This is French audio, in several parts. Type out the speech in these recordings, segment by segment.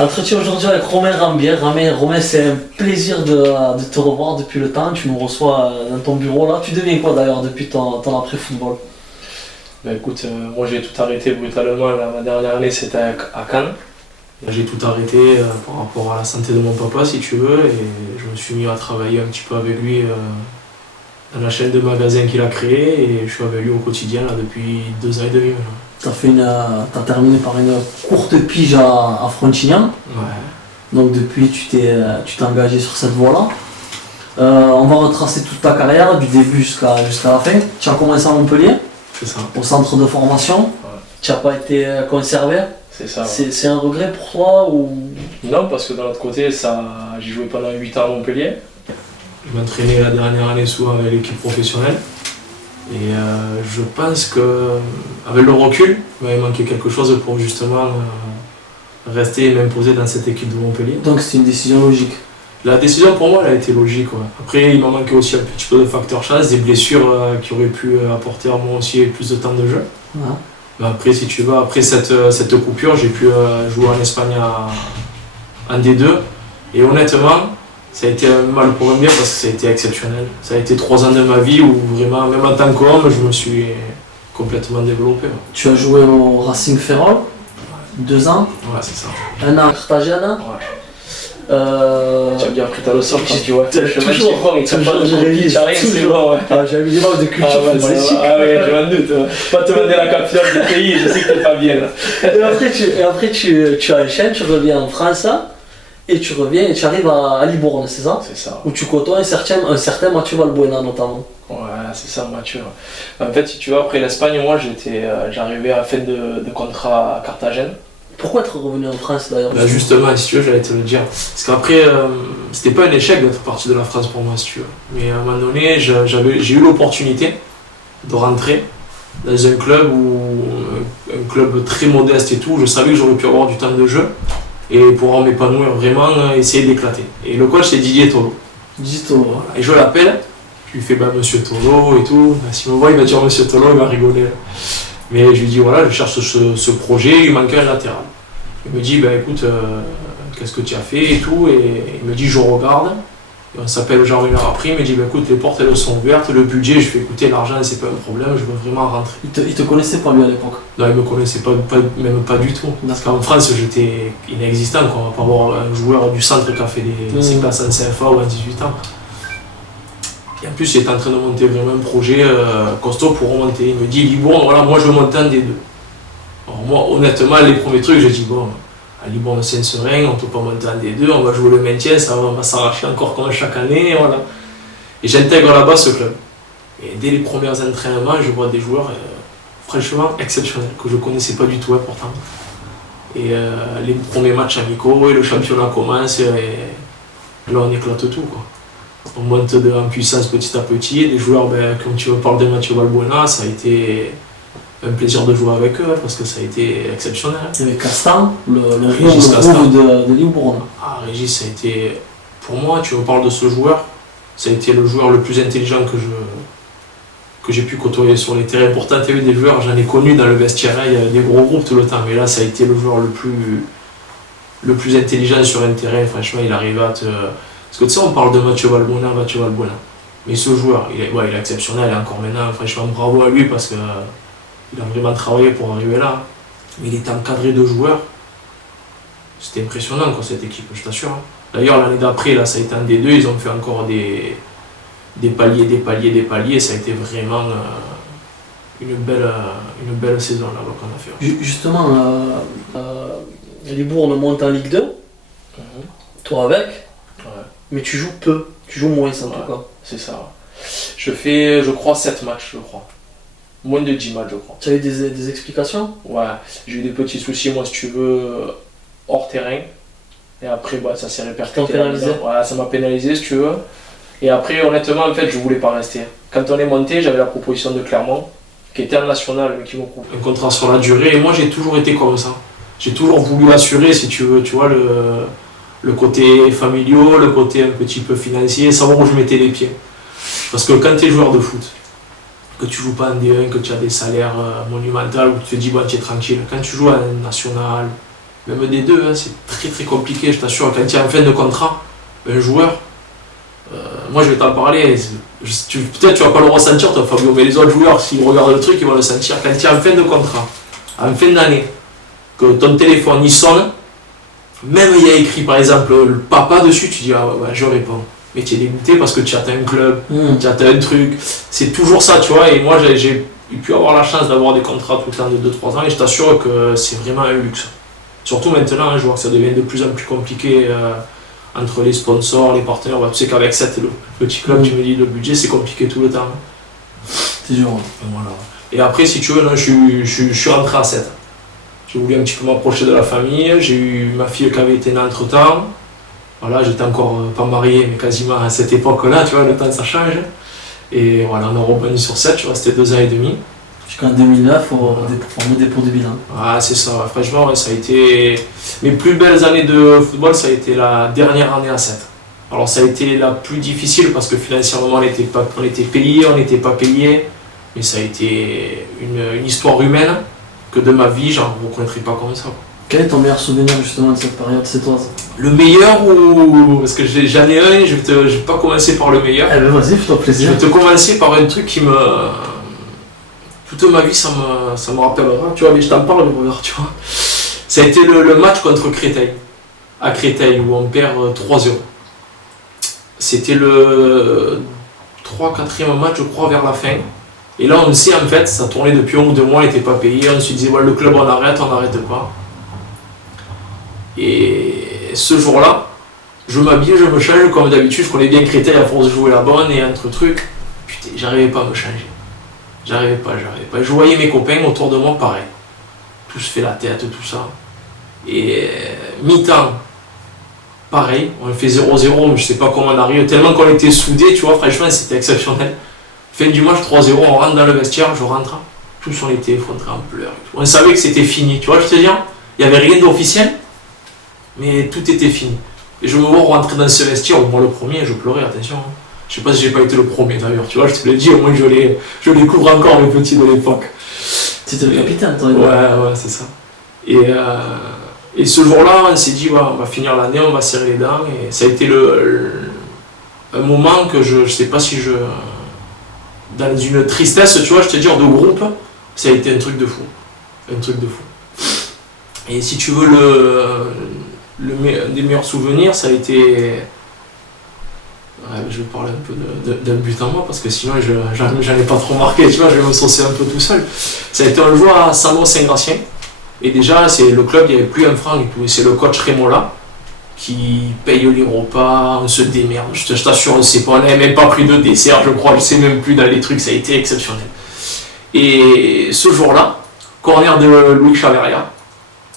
Entretien aujourd'hui avec Romain Rambière. Romain, c'est un plaisir de te revoir depuis le temps. Tu nous reçois dans ton bureau là. Tu deviens quoi d'ailleurs depuis ton après-football? Ben écoute, moi j'ai tout arrêté brutalement. Là, ma dernière année c'était à Cannes. J'ai tout arrêté par rapport à la santé de mon papa si tu veux et je me suis mis à travailler un petit peu avec lui dans la chaîne de magasins qu'il a créée et je suis avec lui au quotidien là, depuis 2 ans et demi maintenant. T'as terminé par une courte pige à Frontignan. Ouais. Donc depuis tu t'es engagé sur cette voie-là. On va retracer toute ta carrière du début jusqu'à la fin. Tu as commencé à Montpellier, C'est ça. au centre de formation. Ouais. Tu n'as pas été conservé. C'est ça. Ouais. C'est un regret pour toi ou... Non, parce que de l'autre côté, j'ai joué pendant 8 ans à Montpellier. Je m'entraînais la dernière année souvent avec l'équipe professionnelle. Et je pense qu'avec le recul, il m'avait manqué quelque chose pour justement rester et m'imposer dans cette équipe de Montpellier. Donc c'est une décision logique. La décision pour moi elle a été logique. Ouais. Après, il m'a manqué aussi un petit peu de facteur chance, des blessures qui auraient pu apporter à moi aussi plus de temps de jeu. Ouais. Mais après, si tu veux, après cette coupure, j'ai pu jouer en Espagne en D2. Et honnêtement, ça a été un mal pour un bien parce que ça a été exceptionnel. Ça a été 3 ans de ma vie où vraiment, même en tant qu'homme, je me suis complètement développé. Tu as joué au Racing Ferrol, 2 ans, Ouais, c'est ça. 1 an à Cartagena. Ouais. Tu as bien pris ta leçon quand tu vois tes chemins qui vont et tu n'as pas de révise, rien, c'est toujours. bon. Ouais. Ah, j'avais mis des marques de culture footballistique. Je m'en doute. Pas te demander la capitale du pays, je sais que t'es pas bien là. Et après tu enchaînes, tu reviens en France là, et tu reviens et tu arrives à Libourne, c'est ça? C'est ça. Où tu côtoies un certain Mathieu Valbuena notamment. Ouais, c'est ça, Mathieu. En fait, si tu vois, après l'Espagne, moi j'arrivais à la fin de contrat à Carthagène. Pourquoi être revenu en France d'ailleurs? Bah justement, si tu veux, j'allais te le dire. Parce qu'après, c'était pas un échec d'être parti de la France pour moi, si tu veux. Mais à un moment donné, j'ai eu l'opportunité de rentrer dans un club très modeste et tout. Je savais que j'aurais pu avoir du temps de jeu et pouvoir m'épanouir, vraiment essayer d'éclater. Et le coach, c'est Didier Tolo. Didier Tolo. Voilà. Et je l'appelle, je lui fais Monsieur Tolo et tout. S'il me voit, il va dire Monsieur Tolo, il va rigoler. Mais je lui dis voilà, je cherche ce projet, il manquait un latéral. Il me dit écoute, qu'est-ce que tu as fait et tout, et il me dit je regarde. Et on s'appelle genre 1 heure après, il me dit écoute, les portes elles sont ouvertes, le budget, je fais écouter, l'argent c'est pas un problème, je veux vraiment rentrer. Il te connaissait pas lui à l'époque? Non, il me connaissait même pas du tout. Parce qu'en France j'étais inexistant, quoi. On va pas avoir un joueur du centre qui a fait ses classes en CFA ou à 18 ans. Et en plus, il est en train de monter vraiment un projet costaud pour remonter. Il me dit Libourne, voilà, moi je veux monter en D2. Alors moi, honnêtement, les premiers trucs, j'ai dit bon, à Libourne Saint-Serein, on ne peut pas monter en D2, on va jouer le maintien, on va s'arracher encore comme chaque année, voilà. Et j'intègre là-bas ce club. Et dès les premiers entraînements, je vois des joueurs franchement exceptionnels, que je ne connaissais pas du tout pourtant. Et les premiers matchs amicaux, et le championnat commence, et là on éclate tout, quoi. On monte en puissance petit à petit, et des joueurs, comme tu me parles de Mathieu Valbuena, ça a été un plaisir de jouer avec eux, parce que ça a été exceptionnel. Il y avait Castan, le Castan de Libourne. Ah, Régis, ça a été, pour moi, tu me parles de ce joueur, ça a été le joueur le plus intelligent que j'ai pu côtoyer sur les terrains. Pourtant, tu as eu des joueurs, j'en ai connu dans le vestiaire, il y a des gros groupes tout le temps, mais là, ça a été le joueur le plus intelligent sur un terrain. Franchement, il arrivait à te... Parce que tu sais, on parle de Mathieu Valbuena. Mais ce joueur, il est exceptionnel, et encore maintenant, franchement, bravo à lui, parce qu'il a vraiment travaillé pour arriver là. Mais il était encadré de joueurs. C'était impressionnant, quoi, cette équipe, je t'assure. D'ailleurs, l'année d'après, là, ça a été en D2, ils ont fait encore des paliers. Ça a été vraiment une belle saison là-bas qu'on a fait. Justement, Libourne monte en Ligue 2, toi avec, mais tu joues peu, tu joues moins en tout cas. C'est ça. Je fais, je crois, 7 matchs, je crois. Moins de 10 matchs, je crois. Tu as eu des explications? Ouais, j'ai eu des petits soucis, moi, si tu veux, hors terrain. Et après, ça s'est répercuté. Ouais, ça m'a pénalisé, si tu veux. Et après, honnêtement, en fait, je voulais pas rester. Quand on est monté, j'avais la proposition de Clermont, qui était en national, mais qui m'a proposé un contrat sur la durée. Et moi, j'ai toujours été comme ça. J'ai toujours voulu assurer, si tu veux, tu vois, le côté familial, le côté un petit peu financier, savoir où je mettais les pieds. Parce que quand tu es joueur de foot, que tu joues pas en D1, que tu as des salaires monumentaux, où tu te dis, tu es tranquille. Quand tu joues à un national, même des deux, hein, c'est très très compliqué, je t'assure. Quand tu es en fin de contrat, un joueur, moi je vais t'en parler, peut-être tu vas pas le ressentir, toi Fabio, mais les autres joueurs, s'ils regardent le truc, ils vont le sentir. Quand tu es en fin de contrat, en fin d'année, que ton téléphone il sonne, même il y a écrit par exemple le papa dessus, tu dis ah ouais, je réponds. Mais tu es dégoûté parce que tu atteins un club, tu atteins un truc. C'est toujours ça, tu vois. Et moi, j'ai pu avoir la chance d'avoir des contrats tout le temps de 2-3 ans et je t'assure que c'est vraiment un luxe. Surtout maintenant, je vois que ça devient de plus en plus compliqué entre les sponsors, les partenaires. Tu sais qu'avec 7, le petit club, tu me dis, le budget, c'est compliqué tout le temps. C'est dur. Voilà. Et après, si tu veux, là, je suis rentré à 7. J'ai voulu un petit peu m'approcher de la famille. J'ai eu ma fille qui avait été née entre-temps. Voilà, j'étais encore pas marié, mais quasiment à cette époque-là, tu vois, le temps ça change. Et voilà, on a rebondi sur 7, je suis resté 2 ans et demi. Jusqu'en 2009, au fameux dépôt de bilan. Ah, c'est ça, ouais. Franchement, ouais, ça a été. Mes plus belles années de football, ça a été la dernière année à 7. Alors, ça a été la plus difficile parce que financièrement, on était payé, on n'était pas payé. Mais ça a été une histoire humaine que de ma vie, j'en reconnaîtrai pas comme ça. Quel est ton meilleur souvenir justement de cette période sétoise? Le meilleur ou. Parce que j'en ai un, je vais pas commencer par le meilleur. Eh ben vas-y, fais-toi plaisir. Je vais te commencer par un truc qui me. Toute ma vie, ça me rappellera, tu vois, mais je t'en parle, regarde, tu vois. Ça a été le match contre Créteil, à Créteil, où on perd 3-0. C'était le 3-4e match, je crois, vers la fin. Et là, on sait, en fait, ça tournait depuis 1 ou 2 mois, on n'était pas payé. On se disait, ouais, le club, on n'arrête pas. Et ce jour-là, je m'habille, je me change comme d'habitude. Je connais bien Créteil à force de jouer la bonne et entre trucs. Putain, j'arrivais pas à me changer. J'arrivais pas. Je voyais mes copains autour de moi pareil. Tous fait la tête, tout ça. Et mi-temps, pareil. On fait 0-0, mais je sais pas comment on arrive. Tellement qu'on était soudés, tu vois, franchement, c'était exceptionnel. Fin du match, 3-0, on rentre dans le vestiaire, je rentre. Tous on était effondrés en pleurs et tout. On savait que c'était fini, tu vois, je te dis. Il n'y avait rien d'officiel. Mais tout était fini. Et je me vois rentrer dans ce vestiaire, moi le premier, je pleurais, attention. Je sais pas si j'ai pas été le premier d'ailleurs, tu vois, je te l'ai dit, au moins je les couvre encore, les petits de l'époque. C'était le capitaine, toi. Ouais, c'est ça. Et ce jour-là, on s'est dit, ouais, on va finir l'année, on va serrer les dents. Et ça a été un moment que je sais pas si je. Dans une tristesse, tu vois, je te dis, de groupe, ça a été un truc de fou. Un truc de fou. Et si tu veux un des meilleurs souvenirs, ça a été. Ouais, je vais parler un peu d'un but en moi parce que sinon j'en ai pas trop marqué, tu vois, je vais me saucer un peu tout seul. Ça a été un jour à Saint-Gratien et déjà c'est le club, il n'y avait plus un franc et tout. Et c'est le coach Rémola qui paye les repas, on se démerde, je t'assure, on n'avait même pas pris de dessert, je crois, je sais même plus dans les trucs, ça a été exceptionnel. Et ce jour-là, corner de Louis Chaveria.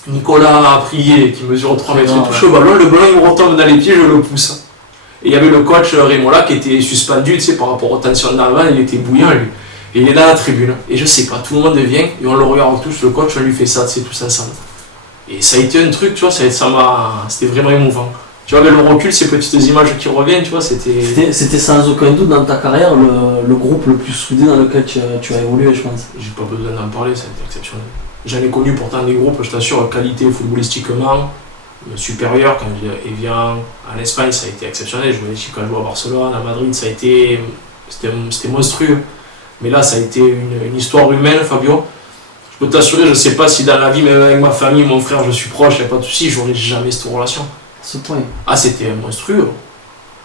Nicolas a prié, qui mesure 3 mètres, il touche le ballon il me retombe dans les pieds, je le pousse. Et il y avait le coach Rémola qui était suspendu, tu sais, par rapport aux tensions d'avant, il était bouillant lui. Et il est dans la tribune, et je sais pas, tout le monde vient, et on le regarde tous, le coach, on lui fait ça, tu sais, tous ensemble. Et ça a été un truc, tu vois, c'était vraiment émouvant. Tu vois, avec le recul, ces petites images qui reviennent, tu vois, c'était... C'était sans aucun doute dans ta carrière le groupe le plus soudé dans lequel tu as évolué, je pense. J'ai pas besoin d'en parler, ça a été exceptionnel. J'en ai connu pourtant des groupes, je t'assure, qualité footballistiquement supérieure. Quand Evian, en Espagne, ça a été exceptionnel. Je jouais quand je jouais à Barcelone, à Madrid, c'était monstrueux. Mais là, ça a été une histoire humaine, Fabio. Je peux t'assurer, je sais pas si dans la vie, même avec ma famille, mon frère, je suis proche, il n'y a pas de souci, j'aurais jamais cette relation. À ce point. Ah, c'était monstrueux.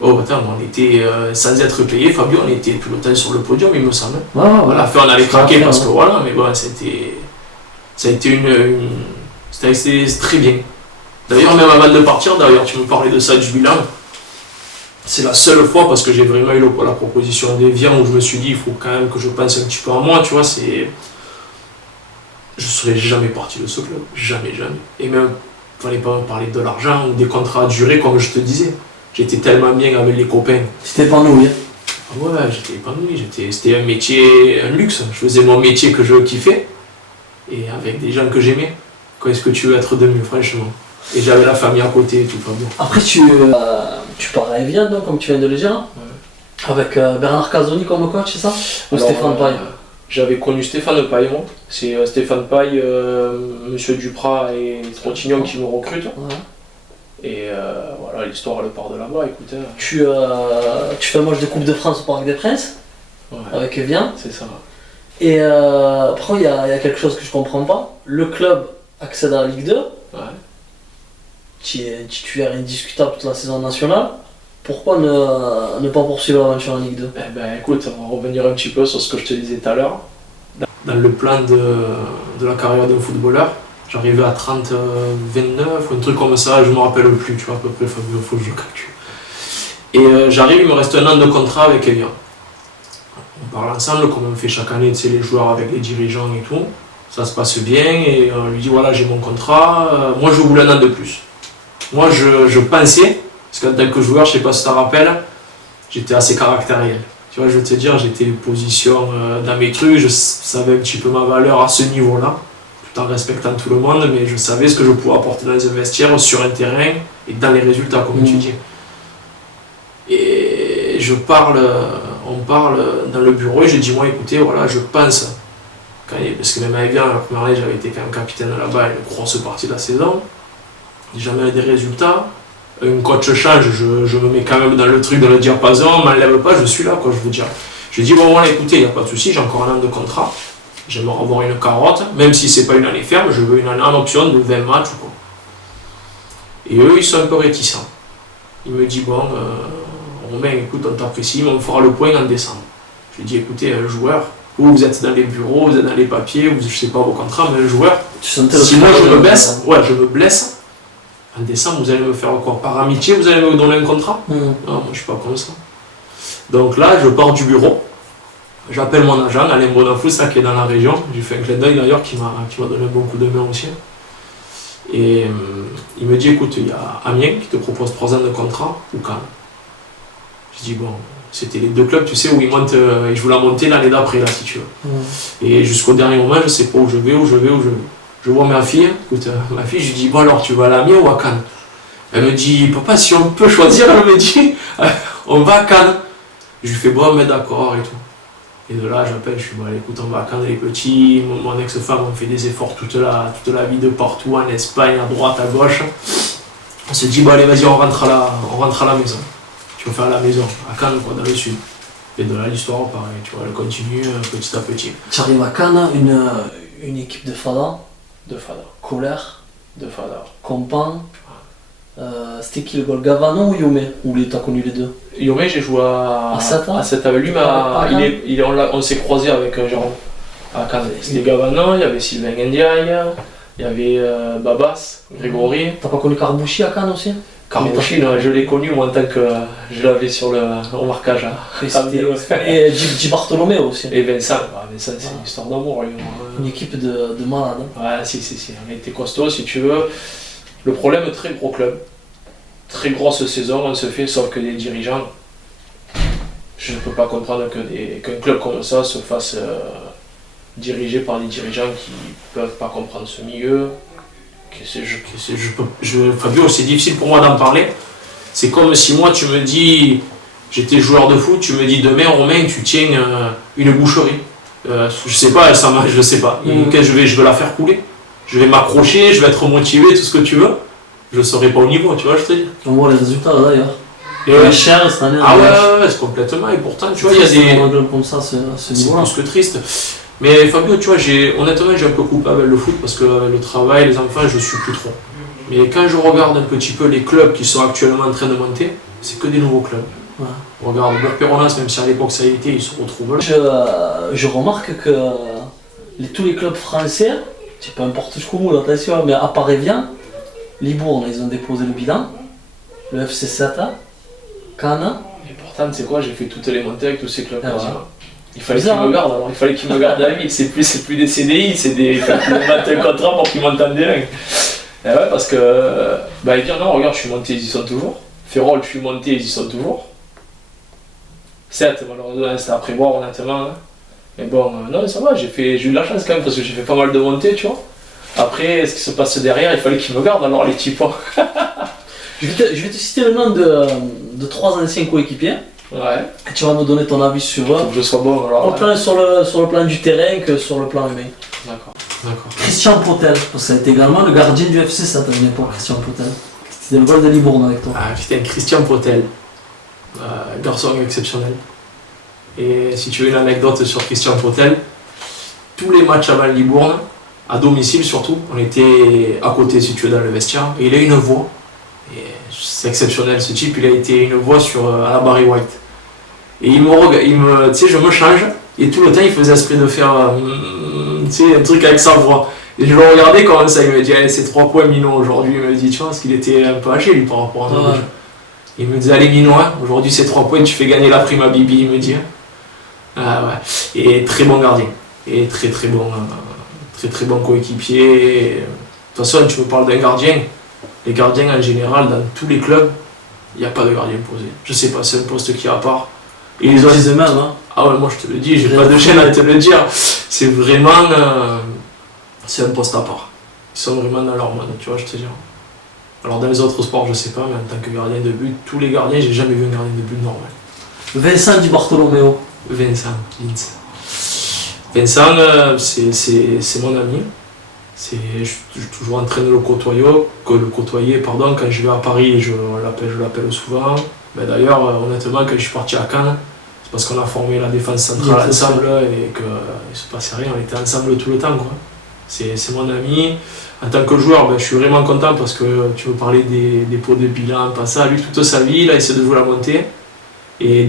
Oh, attends, on était, sans être payé, Fabio, on était tout le temps sur le podium, il me semble. À la fin, on allait craquer parce que voilà, mais bon, ça a été c'était très bien. D'ailleurs, même avant de partir, tu me parlais de ça du bilan. C'est la seule fois, parce que j'ai vraiment eu la proposition d'Evian où je me suis dit, il faut quand même que je pense un petit peu à moi, tu vois, je serais jamais parti de ce club, jamais. Et même, il ne fallait pas me parler de l'argent ou des contrats à durée, comme je te disais. J'étais tellement bien avec les copains. C'était épanoui. Ouais, j'étais épanoui, c'était un métier, un luxe. Je faisais mon métier que je kiffais, et avec des gens que j'aimais. Quoi est-ce que tu veux être de mieux, franchement? Et j'avais la famille à côté et tout, pas bien. Après, tu pars à Evian, donc, comme tu viens de le dire, avec Bernard Casoni comme coach, c'est ça? Ou Stéphane Paille? J'avais connu Stéphane Paille, moi. C'est Stéphane Paille, Monsieur Duprat et Trottignon qui me recrutent. Ouais. Et voilà, l'histoire elle part de là-bas, écoute. Tu fais un match de Coupe de France au Parc des Princes, Ouais, avec Evian. c'est ça. Et après, il y a quelque chose que je comprends pas. Le club accède à la Ligue 2. Ouais. Tu es titulaire indiscutable toute la saison nationale. Pourquoi ne pas poursuivre l'aventure en Ligue 2? Eh ben écoute, on va revenir un petit peu sur ce que je te disais tout à l'heure. Dans le plan de la carrière d'un footballeur, j'arrivais à 30, 29 ou un truc comme ça, je me rappelle plus, tu vois, à peu près, il faut que je calcule. Et j'arrive, il me reste un an de contrat avec Evian. On parle ensemble, comme on fait chaque année, tu sais, les joueurs avec les dirigeants et tout. Ça se passe bien et on lui dit voilà, j'ai mon contrat, moi je voulais un an de plus. Moi je pensais, parce qu'en tant que joueur, je sais pas si tu te rappelles, j'étais assez caractériel. Tu vois, je veux te dire, j'étais position dans mes trucs, je savais un petit peu ma valeur à ce niveau-là, tout en respectant tout le monde, mais je savais ce que je pouvais apporter dans un vestiaire, sur un terrain et dans les résultats, comme tu dis. Et on parle dans le bureau et je dis moi écoutez, voilà, je pense, parce que même avec Evian, la première année, j'avais été quand même capitaine là-bas, une grosse partie de la saison, j'ai jamais eu des résultats. Un coach change, je me mets quand même dans le truc de le diapason, on m'enlève pas, je suis là, quoi, je veux dire. Je dis, bon, voilà, écoutez, il n'y a pas de souci, j'ai encore un an de contrat, j'aimerais avoir une carotte, même si c'est pas une année ferme, je veux une année en option de 20 matchs, quoi. Et eux, ils sont un peu réticents. Ils me disent, bon, Romain, écoute, on t'apprécie, mais on fera le point en décembre. Je lui dis, écoutez, un joueur, vous êtes dans les bureaux, vous êtes dans les papiers, je sais pas vos contrats, mais un joueur, si moi je me baisse, je me blesse, en décembre, vous allez me faire quoi? Par amitié, vous allez me donner un contrat? Non, moi je suis pas comme ça. Donc là, je pars du bureau, j'appelle mon agent, Alain Bonafous, là, qui est dans la région. J'ai fait un clin d'œil d'ailleurs qui m'a donné un bon coup de main aussi. Et il me dit écoute, il y a Amiens qui te propose 3 ans de contrat ou Cannes. Je dis bon, c'était les deux clubs, tu sais, où ils montent, je voulais monter l'année d'après, là, si tu veux. Et jusqu'au dernier moment, je sais pas où je vais. Je vois ma fille, écoute, ma fille, je lui dis, bon alors, tu vas à Amiens ou à Cannes? Elle me dit, papa, si on peut choisir, elle me dit, on va à Cannes. Je lui fais, bon, mais d'accord et tout. Et de là, j'appelle, je suis, bon, allez, écoute, on va à Cannes, les petits, mon ex-femme, on fait des efforts toute la vie de partout, en Espagne, à droite, à gauche. On se dit, bon, allez, vas-y, on rentre à la maison. Tu vas faire à la maison, à Cannes, quoi, dans le sud. Et de là, l'histoire, pareil, tu vois, elle continue petit à petit. Tu arrives à Cannes, une équipe de Fada. De Fada. Colère. De Fada. Compan. C'était qui le goal? Gavano ou Yomé? Ou t'as connu les deux? Yomé, j'ai joué à 7 avec lui, mais on s'est croisé avec Jérôme. À Cannes. C'était Gavano, il y avait Sylvain Ndiaye, il y avait Babas, Grégory. T'as pas connu Carbouchi à Cannes aussi? Carbouchi, je l'ai connu moi en tant que je l'avais au marquage. Et Di Bartolomeo aussi. Et Vincent, c'est une histoire d'amour. Une équipe de malades. Ouais, si, on a été costaud si tu veux. Le problème, très gros club, très grosse saison, on se fait, sauf que les dirigeants, je ne peux pas comprendre qu'un club comme ça se fasse diriger par des dirigeants qui ne peuvent pas comprendre ce milieu. Fabio, c'est difficile pour moi d'en parler. C'est comme si moi, tu me dis, j'étais joueur de foot, tu me dis demain, Romain, tu tiens une boucherie. Je sais pas, je sais pas. Je vais la faire couler. Je vais m'accrocher, je vais être motivé, tout ce que tu veux. Je serai pas au niveau, tu vois, je te dis. On voit les résultats là d'ailleurs. Et cher cette année. Ah ouais, c'est complètement. Et pourtant, tu vois, il y a des. Comme ça, ce c'est niveau-là. plus que triste. Mais Fabio, tu vois, honnêtement, j'ai un peu coupé avec le foot parce que le travail, les enfants, je suis plus trop. Mais quand je regarde un petit peu les clubs qui sont actuellement en train de monter, c'est que des nouveaux clubs. Ouais. Regarde Bourg-Péronas, même si à l'époque ça a été, ils se retrouvent là. Je remarque que tous les clubs français, c'est pas n'importe où, attention, mais à part Evian, Libourne, ils ont déposé le bilan, le FC Sata, Cannes. Et pourtant, tu sais quoi, j'ai fait toutes les montées avec tous ces clubs. Il fallait qu'ils me gardent, alors il fallait qu'ils me gardent à la vie. C'est plus des CDI, il faut qu'ils me mettent un contrat pour qu'ils montent en D1. Et ouais, parce que, Evian, non, regarde, je suis monté, ils y sont toujours. Ferrol, je suis monté, ils y sont toujours. 7, malheureusement, c'était à prévoir, honnêtement. Hein. Mais bon, non, ça va, j'ai eu de la chance quand même, parce que j'ai fait pas mal de montées, tu vois. Après, ce qui se passe derrière, il fallait qu'ils me gardent, alors les types. Je vais te citer le nom de 3 anciens coéquipiers. Ouais. Et tu vas nous donner ton avis sur eux. Faut que je sois bon alors. Autant sur le plan du terrain que sur le plan humain. D'accord. Christian Potel, parce que ça a été également le gardien du FC Sata à une époque, Christian Potel. C'était le gol de Libourne avec toi. Ah, putain, Christian Potel. Garçon exceptionnel. Et si tu veux une anecdote sur Christian Potel, tous les matchs avant Libourne, à domicile surtout, on était à côté si tu veux dans le vestiaire, et il a une voix. Et c'est exceptionnel ce type, il a été une voix à la Barry White. Et tu sais, je me change, et tout le temps il faisait esprit de faire tu sais, un truc avec sa voix. Et je le regardais comme ça, il me dit allez, c'est 3 points Mino aujourd'hui, il me dit tu vois, parce qu'il était un peu âgé lui par rapport à nous. Il me disait allez Mino, hein, aujourd'hui c'est 3 points, tu fais gagner la prime à Bibi, il me dit. Ah, ouais. Et très bon gardien, et très bon coéquipier. De toute façon, tu me parles d'un gardien, les gardiens en général, dans tous les clubs, il n'y a pas de gardien posé. Je sais pas, c'est un poste qui est à part. Et les autres, même, hein. Ah ouais, moi je te le dis, j'ai pas de gêne à te le dire. C'est vraiment. C'est un poste à part. Ils sont vraiment dans leur mode, tu vois, je te dis. Alors dans les autres sports, je sais pas, mais en tant que gardien de but, tous les gardiens, j'ai jamais vu un gardien de but normal. Vincent Di Bartolomeo. Vincent, c'est mon ami. Je suis toujours en train de le côtoyer, quand je vais à Paris, je l'appelle souvent. Mais d'ailleurs, honnêtement, quand je suis parti à Cannes, c'est parce qu'on a formé la défense centrale ensemble et qu'il ne se passait rien, on était ensemble tout le temps, quoi. C'est mon ami. En tant que joueur, je suis vraiment content parce que tu veux parler des pots de bilan, pas ça. Lui, toute sa vie, il a essayé de jouer la montée. Et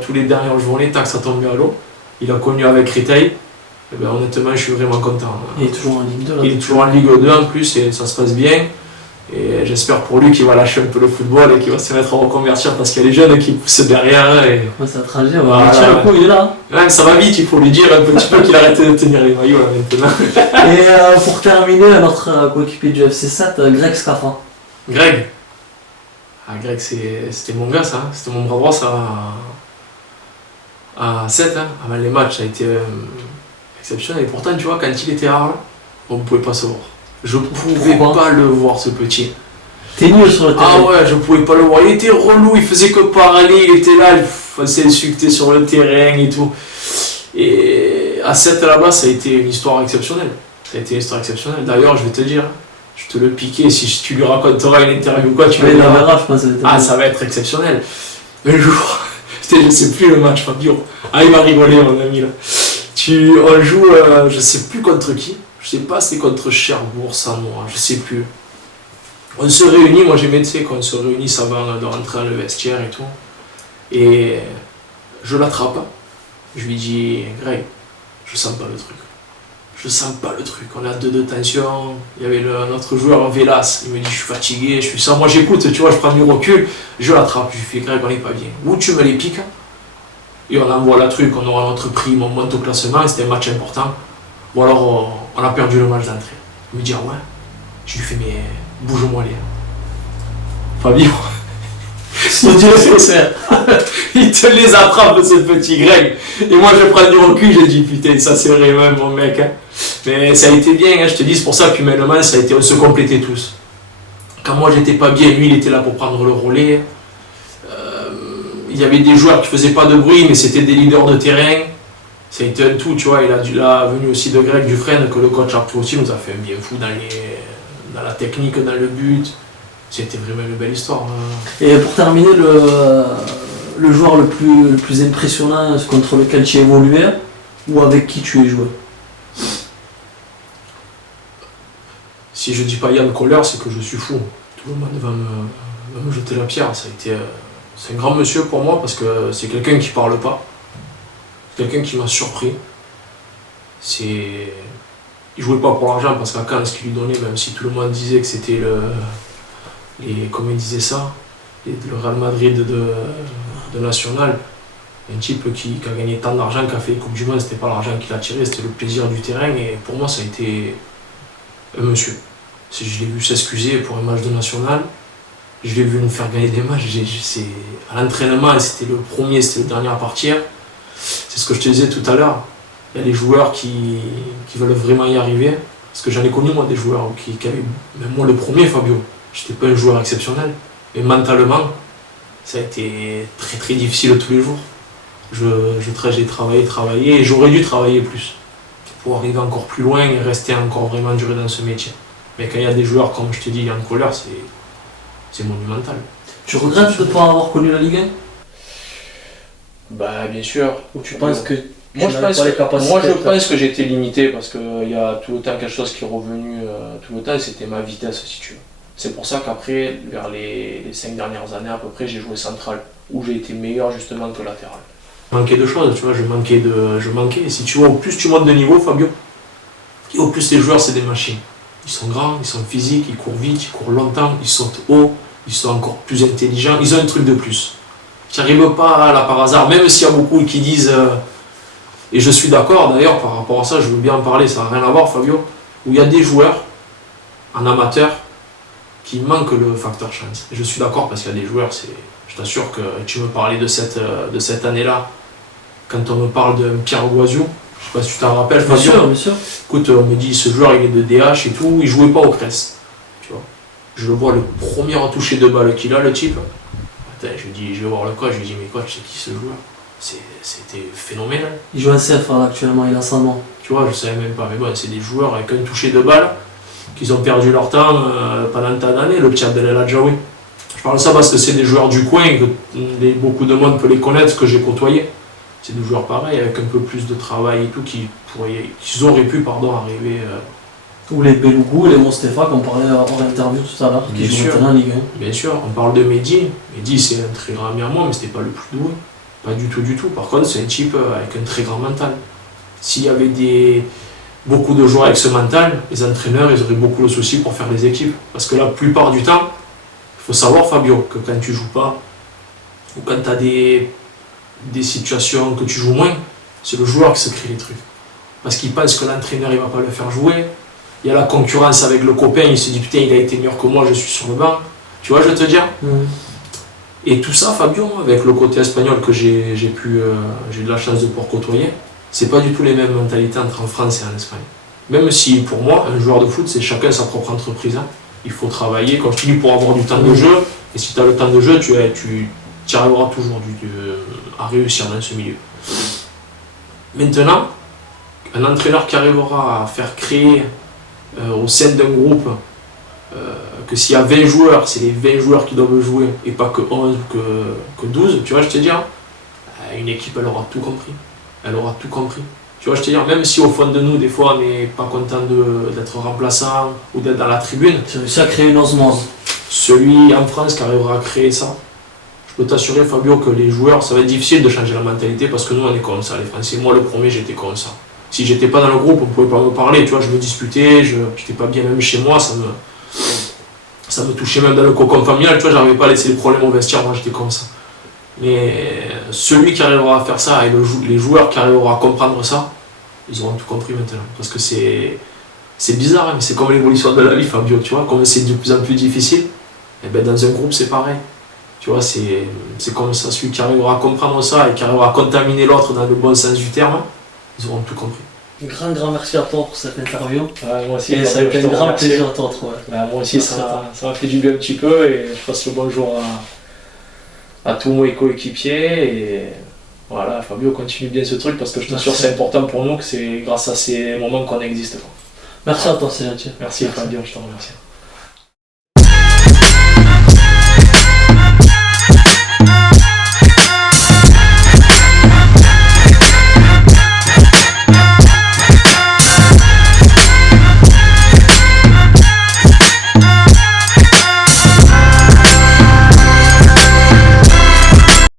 tous les dernières journées, ça tombait à l'eau. Il a connu avec Créteil. Et honnêtement, je suis vraiment content. Il est toujours en Ligue 2. Il est toujours en Ligue 2 en plus et ça se passe bien. Et j'espère pour lui qu'il va lâcher un peu le football et qu'il va se mettre à reconvertir parce qu'il y a les jeunes qui poussent derrière. Et... Ouais, c'est un trajet, le coup, il est là. Ouais, ça va vite, il faut lui dire un petit peu qu'il arrête de tenir les maillots là maintenant. Et pour terminer, notre coéquipier du FC 7, Greg Scaffan. Greg. Greg, c'était mon gars, ça. C'était mon bras droit, ça. À 7, hein. Avant les matchs, ça a été exceptionnel. Et pourtant, tu vois, quand il était à Arles, on ne pouvait pas se voir. Je pouvais pas le voir, ce petit. T'es nul sur le terrain. Ah ouais, je pouvais pas le voir. Il était relou, il faisait que parler, il était là, il faisait insulter sur le terrain et tout. Et à 7 là-bas, ça a été une histoire exceptionnelle. D'ailleurs, je vais te dire, je te le piquais, si tu lui raconteras une interview ou quoi, tu verras, je pense. Ça va être exceptionnel. Un jour, je sais plus le match, Fabio. Il va rigoler, mon ami là. On joue, je sais plus contre qui. Je sais pas, c'est contre Cherbourg, Samoa, je sais plus. On se réunit, moi j'aimais, tu sais, quand on se réunit avant de rentrer dans le vestiaire et tout. Et je l'attrape. Je lui dis, Greg, je sens pas le truc. On a 2 de tension. Il y avait notre joueur Vélas. Il me dit, je suis fatigué, je suis ça. Moi j'écoute, tu vois, je prends du recul. Je l'attrape, je lui fais, Greg, on n'est pas bien. Ou tu me les piques. Et on envoie le truc, on aura notre prime, on monte au classement. Et c'était un match important. Ou alors on a perdu le match d'entrée. Il me dit, ouais. Je lui fais, mais bouge-moi les. Fabio. Il te les attrape, ce petit Greg. Et moi je prends du recul, j'ai dit putain, ça c'est vraiment mon mec. Hein. Mais ça a été bien, hein, je te dis, c'est pour ça qu'humainement ça a été, on se complétait tous. Quand moi j'étais pas bien, lui il était là pour prendre le relais. Il y avait des joueurs qui faisaient pas de bruit, mais c'était des leaders de terrain. Ça a été un tout, tu vois, il a venu aussi de Greg Dufresne, que le coach Arthur aussi nous a fait un bien fou dans la technique, dans le but. C'était vraiment une belle histoire. Hein. Et pour terminer, le joueur le plus impressionnant contre lequel tu évoluais ou avec qui tu es joué? Si je dis pas Yann Koller, c'est que je suis fou. Tout le monde va me jeter la pierre. C'est un grand monsieur pour moi parce que c'est quelqu'un qui parle pas. Quelqu'un qui m'a surpris. Il jouait pas pour l'argent parce qu'à Cannes, ce qu'il lui donnait, même si tout le monde disait que c'était comment il disait ça, le Real Madrid de national, un type qui a gagné tant d'argent, qui a fait les Coupes du Monde, c'était pas l'argent qu'il a tiré, c'était le plaisir du terrain. Et pour moi, ça a été un monsieur. Je l'ai vu s'excuser pour un match de national. Je l'ai vu nous faire gagner des matchs. À l'entraînement, c'était le premier, c'était le dernier à partir. C'est ce que je te disais tout à l'heure. Il y a des joueurs qui veulent vraiment y arriver. Parce que j'en ai connu, moi, des joueurs qui avaient. Même moi, le premier, Fabio. J'étais pas un joueur exceptionnel. Mais mentalement, Ça a été très très difficile tous les jours. J'ai travaillé et j'aurais dû travailler plus pour arriver encore plus loin et rester encore vraiment duré dans ce métier. Mais quand il y a des joueurs, comme je te dis, Yann Koller, c'est monumental. Tu regrettes de ne pas avoir connu la Ligue 1? Bah bien sûr. Ou tu penses que moi je pense que j'étais limité parce qu'il y a tout le temps quelque chose qui est revenu tout le temps, c'était ma vitesse si tu veux. C'est pour ça qu'après, vers les 5 dernières années à peu près, j'ai joué central, où j'ai été meilleur justement que latéral. Je manquais de choses, tu vois, je manquais. Si tu vois, au plus tu montes de niveau, Fabio, et au plus les joueurs c'est des machines. Ils sont grands, ils sont physiques, ils courent vite, ils courent longtemps, ils sautent haut, ils sont encore plus intelligents, ils ont un truc de plus. Qui n'arrive pas là par hasard, même s'il y a beaucoup qui disent, et je suis d'accord d'ailleurs par rapport à ça, je veux bien en parler, ça n'a rien à voir Fabio, où il y a des joueurs en amateur qui manquent le facteur chance. Et je suis d'accord parce qu'il y a des joueurs, je t'assure que tu me parlais de cette année-là, quand on me parle de Pierre Guazio, je sais pas si tu t'en rappelles Fabio. Bien sûr. Écoute, on me dit ce joueur il est de DH et tout, il jouait pas au Crest. Tu vois. Je le vois le premier à toucher de balle qu'il a, le type. Attends, je vais voir le coach, je lui dis mais coach, c'est qui ce joueur? C'était phénoménal. Il joue à CFA actuellement, il a 100 ans. Tu vois, je savais même pas, mais bon, c'est des joueurs avec un toucher de balle qu'ils ont perdu leur temps pendant tant d'années, le petit Abdel El Adjaoui. Je parle de ça parce que c'est des joueurs du coin, que beaucoup de monde peut les connaître, que j'ai côtoyé. C'est des joueurs pareils, avec un peu plus de travail et tout, qui auraient pu arriver. Ou les Belougou, les Mostefa, qu'on parlait hors interview tout à l'heure, qui jouent maintenant en Ligue 1. Bien sûr, on parle de Mehdi. Mehdi, c'est un très grand ami à moi, mais c'était pas le plus doué. Pas du tout, du tout. Par contre, c'est un type avec un très grand mental. S'il y avait beaucoup de joueurs avec ce mental, les entraîneurs, ils auraient beaucoup de soucis pour faire les équipes. Parce que la plupart du temps, il faut savoir, Fabio, que quand tu joues pas, ou quand tu as des situations que tu joues moins, c'est le joueur qui se crée les trucs. Parce qu'il pense que l'entraîneur il va pas le faire jouer. Il y a la concurrence avec le copain, il se dit putain il a été meilleur que moi, je suis sur le banc. Tu vois, je veux te dire. Et tout ça, Fabio, avec le côté espagnol que j'ai eu de la chance de pouvoir côtoyer, c'est pas du tout les mêmes mentalités entre en France et en Espagne. Même si pour moi, un joueur de foot, c'est chacun sa propre entreprise. Hein. Il faut travailler, comme je te dis, pour avoir du temps de jeu. Et si tu as le temps de jeu, tu arriveras toujours à réussir dans ce milieu. Maintenant, un entraîneur qui arrivera à faire créer au sein d'un groupe que s'il y a 20 joueurs, c'est les 20 joueurs qui doivent jouer et pas que 11 ou que 12, tu vois, je te dis, une équipe, elle aura tout compris. Elle aura tout compris. Tu vois, je te dis, même si au fond de nous, des fois, on n'est pas content d'être remplaçant ou d'être dans la tribune. Tu réussis à créer une osmose. Celui en France qui arrivera à créer ça, je peux t'assurer, Fabio, que les joueurs, ça va être difficile de changer la mentalité parce que nous, on est comme ça, les Français. Moi, le premier, j'étais comme ça. Si j'étais pas dans le groupe, on pouvait pas me parler, tu vois, je me disputais, je n'étais pas bien même chez moi, ça me touchait même dans le cocon familial, tu vois, j'arrivais pas à laisser les problèmes au vestiaire, moi j'étais comme ça. Mais celui qui arrivera à faire ça et les joueurs qui arriveront à comprendre ça, ils auront tout compris maintenant. Parce que c'est bizarre, hein, mais c'est comme l'évolution de la vie, Fabio, tu vois, comme c'est de plus en plus difficile, et ben dans un groupe c'est pareil. Tu vois, c'est comme ça, celui qui arrivera à comprendre ça et qui arrivera à contaminer l'autre dans le bon sens du terme, ils auront tout compris. Un grand merci à toi pour cette interview. Moi aussi, et ça a été un grand plaisir à te retrouver. Moi aussi, ça m'a fait du bien un petit peu et je passe le bonjour à tous mes coéquipiers. Et voilà, Fabio, continue bien ce truc parce que je t'assure que c'est important pour nous, que c'est grâce à ces moments qu'on existe. Merci à toi, c'est gentil. Merci Fabio, je te remercie.